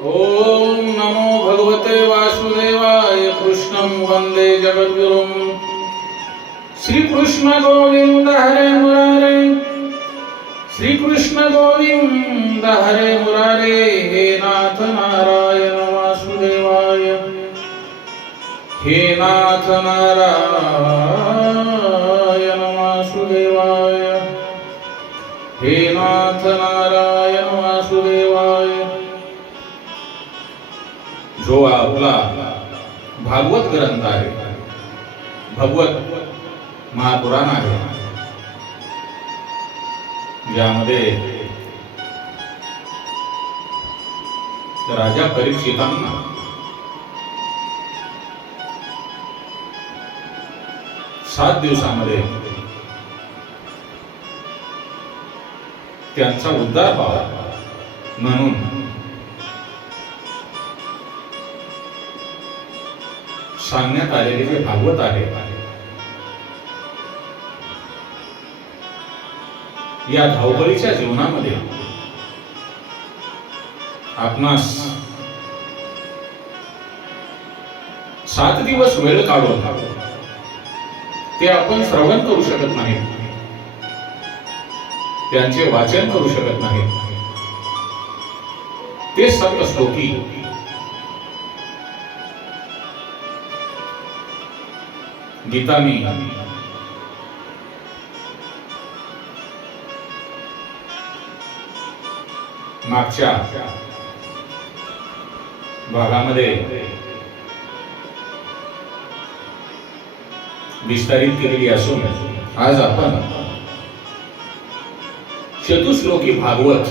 ॐ नमो भगवते वासुदेवाय कृष्णं वन्दे जगद्गुरुम्। श्रीकृष्ण गोविन्द हरे मुरारे। श्रीकृष्ण गोविन्द हरे मुरारे। हे नाथ नारायण वासुदेवाय। हे नाथ नारायण वासुदेवाय। हे नाथ नारायण जो आपला भागवत ग्रंथ आहे भगवत महापुराण आहे ज्यामध्ये राजा परीक्षितांना सात दिवसामध्ये त्यांचा उद्धार पावा म्हणून सांगण्यात आलेले जे भागवत आहे या धावपळीच्या जीवनामध्ये आपणास सात दिवस वेळ काढून ते आपण श्रवण करू शकत नाही. त्यांचे वाचन करू शकत नाही. ते सप्त श्लोकी गीता मी। मागच्या भागामध्ये विस्तारित केलेली असून आज आपण चतुश्लोकी भागवत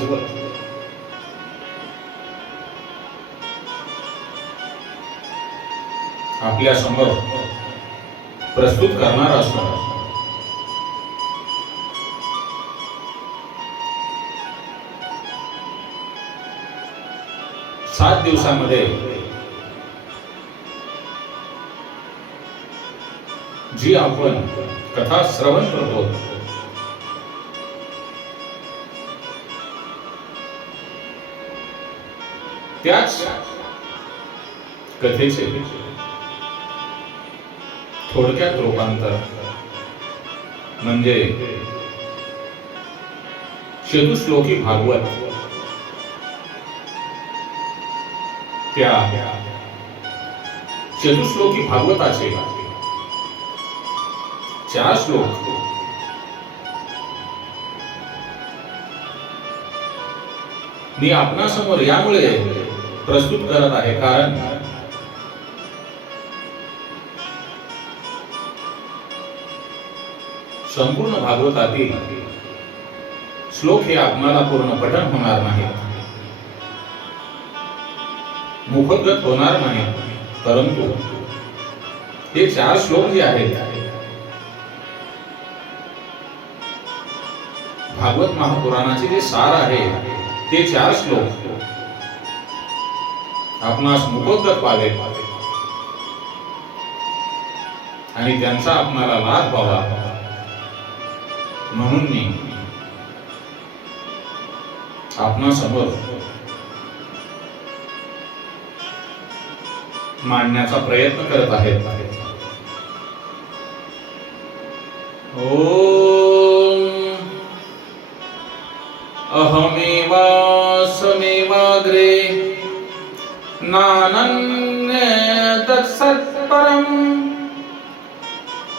आपल्यासमोर प्रस्तुत करणार असणार. सात दिवसामध्ये जी आपण कथा श्रवण करतो त्याच कथेचे थोडक्यात रूपांतर. म्हणजे शतुश्लोकी भागवत. त्या चतुश्लोकी भागवताचे चार श्लोक. मी आपणासमोर यामुळे प्रस्तुत करत आहे कारण संपूर्ण भागवतातील श्लोक हे आपणाला पूर्ण पठण होणार नाही मुखोद्गत होणार नाही परंतु हे चार श्लोक जे आहेत भागवत महापुराणाचे जे सार आहे ते चार श्लोक आपणास मुखोद्गत पावे आणि त्यांचा आपणाला लाभ व्हावा. म्हणून मी आपणासमोर मांडण्याचा प्रयत्न करत आहेत. ओम अहमेवासमेवाग्रे नानन्य तत्सत्परम्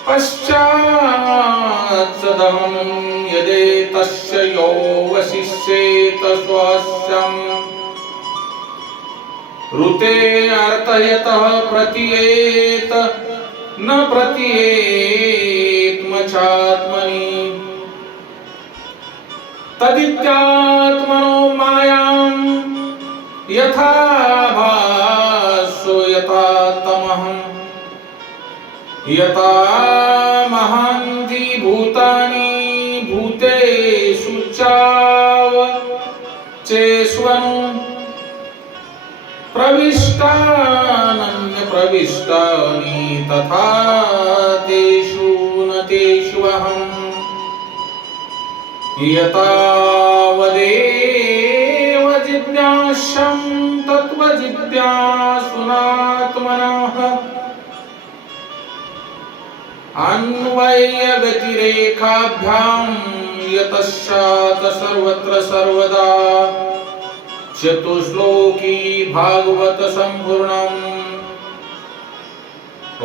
पश्चात् तदहं तस्य यो वशिष्येत स्वस्यम्। ऋते अर्थयतः प्रतियेत न प्रतियेत्मचात्मनि। तदित्यात्मनो मायां यथा भासो यथा तमहम् यथा प्रविष्टानन्य प्रविष्टानि तथा तेषु न तेषु अहम्। यथा वदेव तत्त्वजिज्ञासुनात्मनः। अन्वयगतिरेखाभ्यां यतश्चात सर्वत्र सर्वदा। चतुश्लोकी भागवत सम्पूर्णम्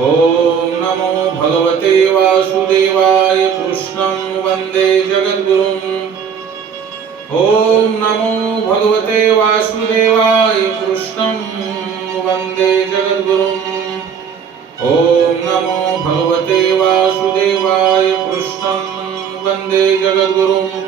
ॐ नमो भगवते वासुदेवाय कृष्णं वन्दे जगद्गुरुम्। ॐ नमो भगवते वासुदेवाय कृष्णं वन्दे जगद्गुरुम्। ॐ नमो भगवते वासुदेवाय कृष्णं वन्दे जगद्गुरुम्।